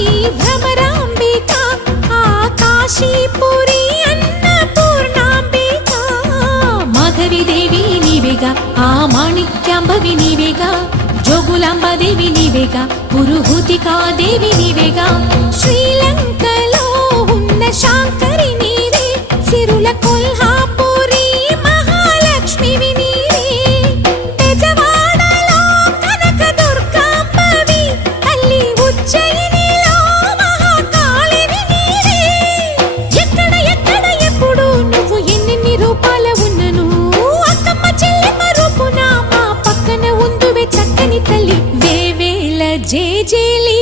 కాశీ భ్రమరాంబిక ఆ కాశీపురి అన్నపూర్ణాంబిక మాధవి దేవి నీవేగా ఆ మాణిక్యాంబవి నీవేగా జోగులాంబదేవి నీవేగా పురుహూతికా దేవి నీవేగా శ్రీలంకలో ఉన్న శాంకరి నీవే సిరుల కొల్హాపురి మహాలక్ష్మివి నీవే బెజవాడలో కనక దుర్గాంబవి తల్లి ఉజ్జయినిలో మహాకాళివి నీవే ఎక్కడ ఎక్కడ ఎప్పుడు నువ్వు ఎన్నెన్ని రూపాల ఉన్నను అక్కమ్మ చెల్లెమ్మ రూపున మా పక్కన ఉందువే చక్కని తల్లి వేవేల జేజేలి